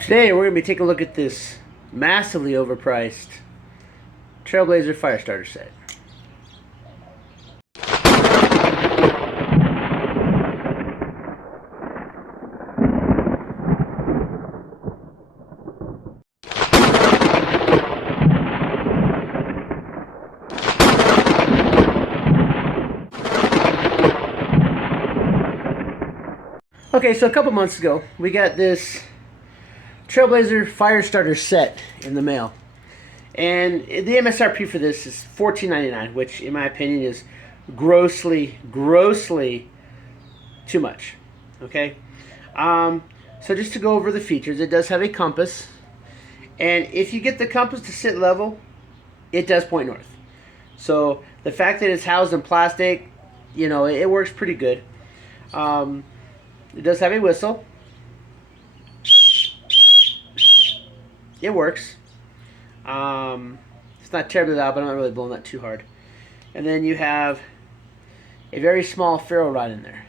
Today we're going to be taking a look at this massively overpriced Trailblazer firestarter set. Okay, so a couple months ago we got this Trailblazer firestarter set in the mail, and the MSRP for this is $14.99, which in my opinion is grossly too much. Okay, so just to go over the features, it does have a compass, and if you get the compass to sit level, it does point north. So the fact that it's housed in plastic, you know, it works pretty good. It does have a whistle. It works. It's not terribly loud, but I'm not really blowing that too hard. And then you have a very small ferro rod in there.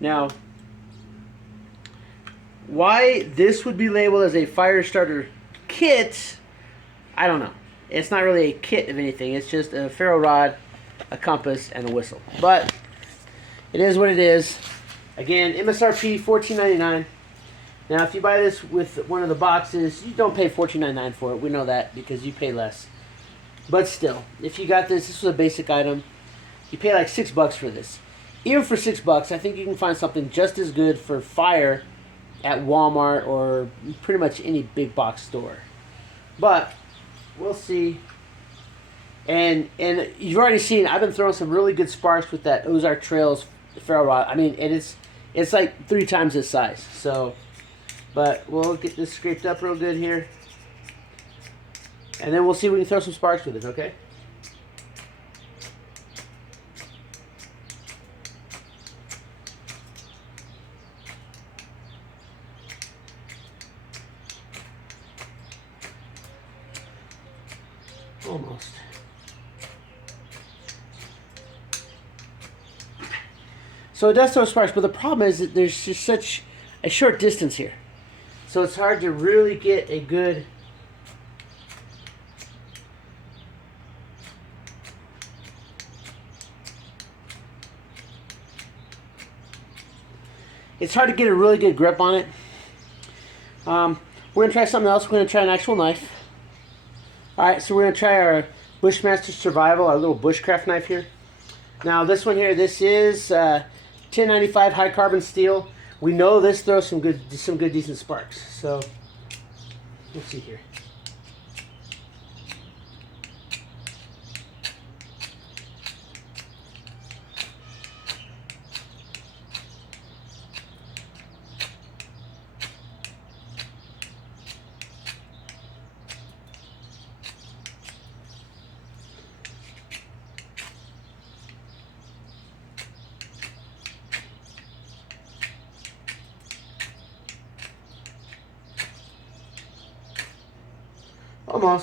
Now, why this would be labeled as a fire starter kit, I don't know. It's not really a kit of anything. It's just a ferro rod, a compass, and a whistle. But it is what it is. Again, MSRP $14.99. Now, if you buy this with one of the boxes, you don't pay $14.99 for it. We know that because you pay less. But still, if you got this was a basic item. You pay like $6 for this. Even for $6, I think you can find something just as good for fire at Walmart or pretty much any big box store. But we'll see. And you've already seen, I've been throwing some really good sparks with that Ozark Trails ferro rod. I mean, it's like 3 times this size. So, but we'll get this scraped up real good here, and then we'll see if we can throw some sparks with it. Okay. Almost. So it does throw sparks, but the problem is that there's just such a short distance here. So it's hard to really get a good really good grip on it. We're going to try something else. We're going to try an actual knife. Alright, so we're going to try our Bushmaster Survival, our little bushcraft knife here. Now this one here, this is 1095 high carbon steel. We know this throws some good decent sparks. So let's see here.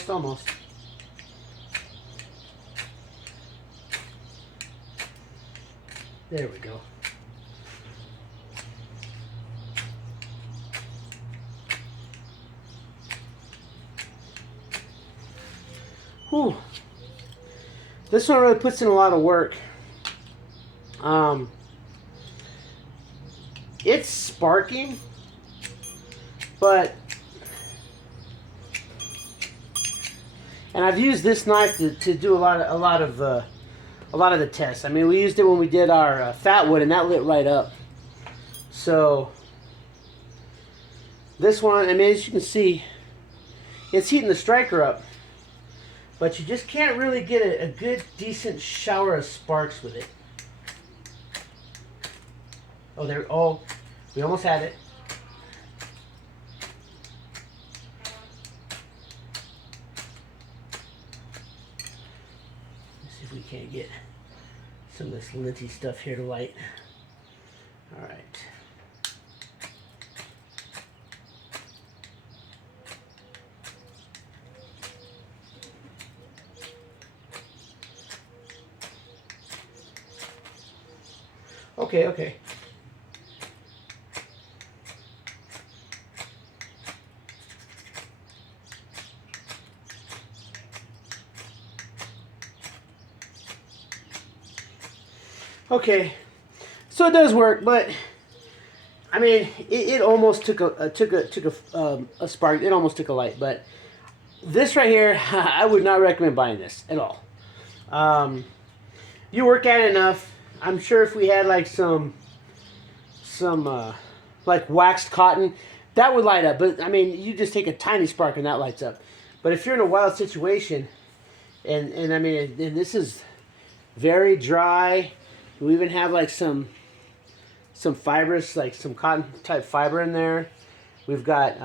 Almost. There we go. Whew. This one really puts in a lot of work. It's sparking, but and I've used this knife to do a lot of the tests. I mean, we used it when we did our fat wood, and that lit right up. So this one, I mean, as you can see, it's heating the striker up, but you just can't really get a good, decent shower of sparks with it. Oh, we almost had it. We can't get some of this linty stuff here to light. All right. Okay. Okay, so it does work, but I mean, it almost took a spark. It almost took a light, but this right here, I would not recommend buying this at all. You work at it enough. I'm sure if we had like some like waxed cotton, that would light up. But I mean, you just take a tiny spark and that lights up. But if you're in a wild situation, and I mean, and this is very dry. We even have like some fibers, like some cotton type fiber in there. We've got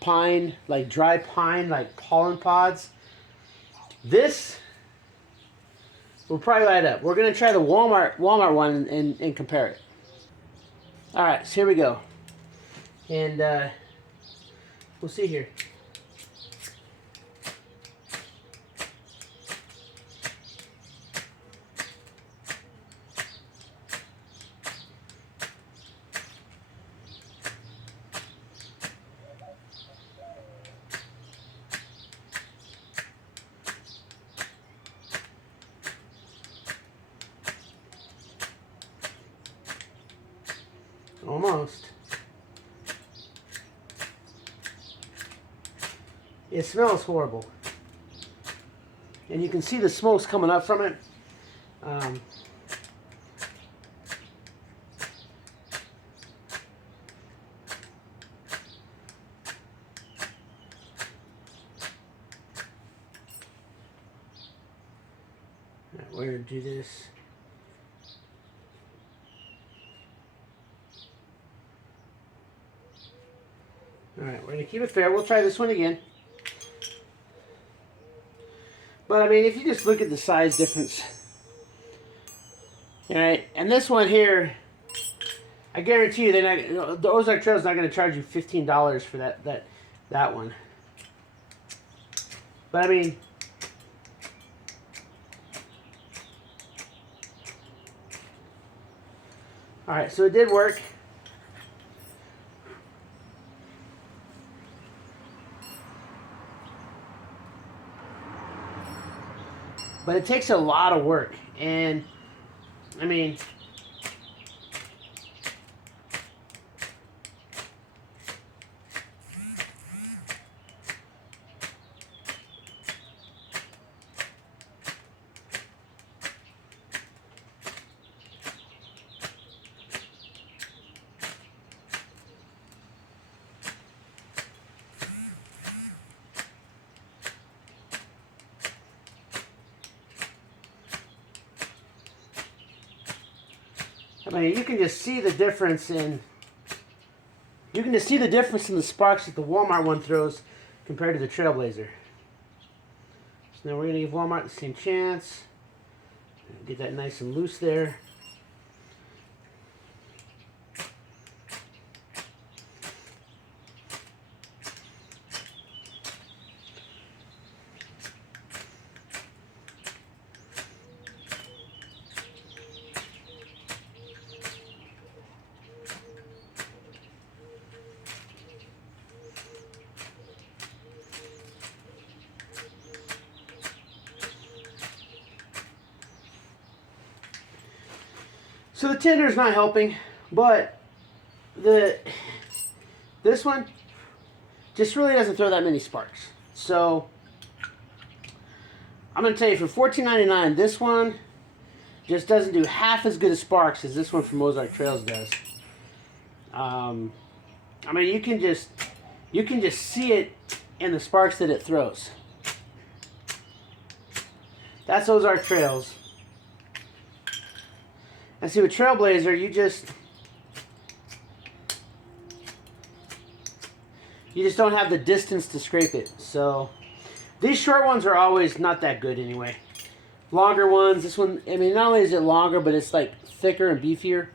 pine, like dry pine, like pollen pods. This will probably light up. We're gonna try the Walmart one and compare it. All right, so here we go, and we'll see here. Almost. It smells horrible. And you can see the smoke's coming up from it. We're going to do this. Alright, we're going to keep it fair. We'll try this one again. But I mean, if you just look at the size difference. Alright, and this one here, I guarantee you, they're not, the Ozark Trail's not going to charge you $15 for that one. But I mean, alright, so it did work. But it takes a lot of work, and I mean, you can just see the difference in. You can just see the difference in the sparks that the Walmart one throws compared to the Trailblazer. So now we're going to give Walmart the same chance. Get that nice and loose there. So the tinder is not helping, but this one just really doesn't throw that many sparks. So I'm gonna tell you, for $14.99, this one just doesn't do half as good as sparks as this one from Ozark Trails does. I mean, you can just see it in the sparks that it throws. That's Ozark Trails. And see, with Trailblazer, you just don't have the distance to scrape it. So these short ones are always not that good anyway. Longer ones, this one, I mean, not only is it longer, but it's like thicker and beefier.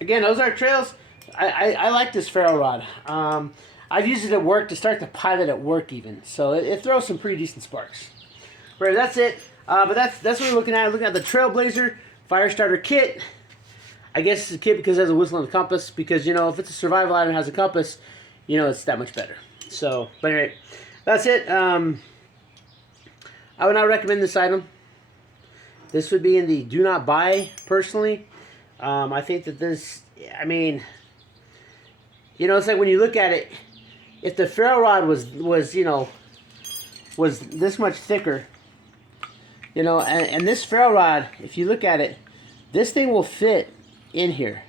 Again, Ozark Trails, I like this ferro rod. I've used it at work to start the pilot at work even. So it throws some pretty decent sparks. Right, that's it. But that's what we're looking at. We're looking at the Trailblazer Firestarter kit. I guess it's a kit because it has a whistle and a compass. Because, you know, if it's a survival item and has a compass, you know, it's that much better. So, but anyway, that's it. I would not recommend this item. This would be in the do not buy, personally. I think that this, I mean, you know, it's like when you look at it, if the ferro rod was you know, was this much thicker, you know, and this ferro rod, if you look at it, this thing will fit in here.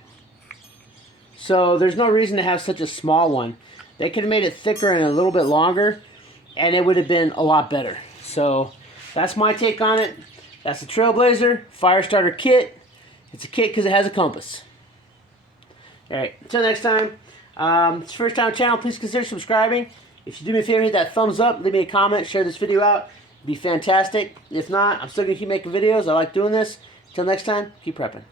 So there's no reason to have such a small one. They could have made it thicker and a little bit longer, and it would have been a lot better. So that's my take on it. That's the Trailblazer Firestarter kit. It's a kit because it has a compass. Alright, until next time. It's your first time on the channel, please consider subscribing. If you do me a favor, hit that thumbs up, leave me a comment, share this video out. It'd be fantastic. If not, I'm still going to keep making videos. I like doing this. Until next time, keep prepping.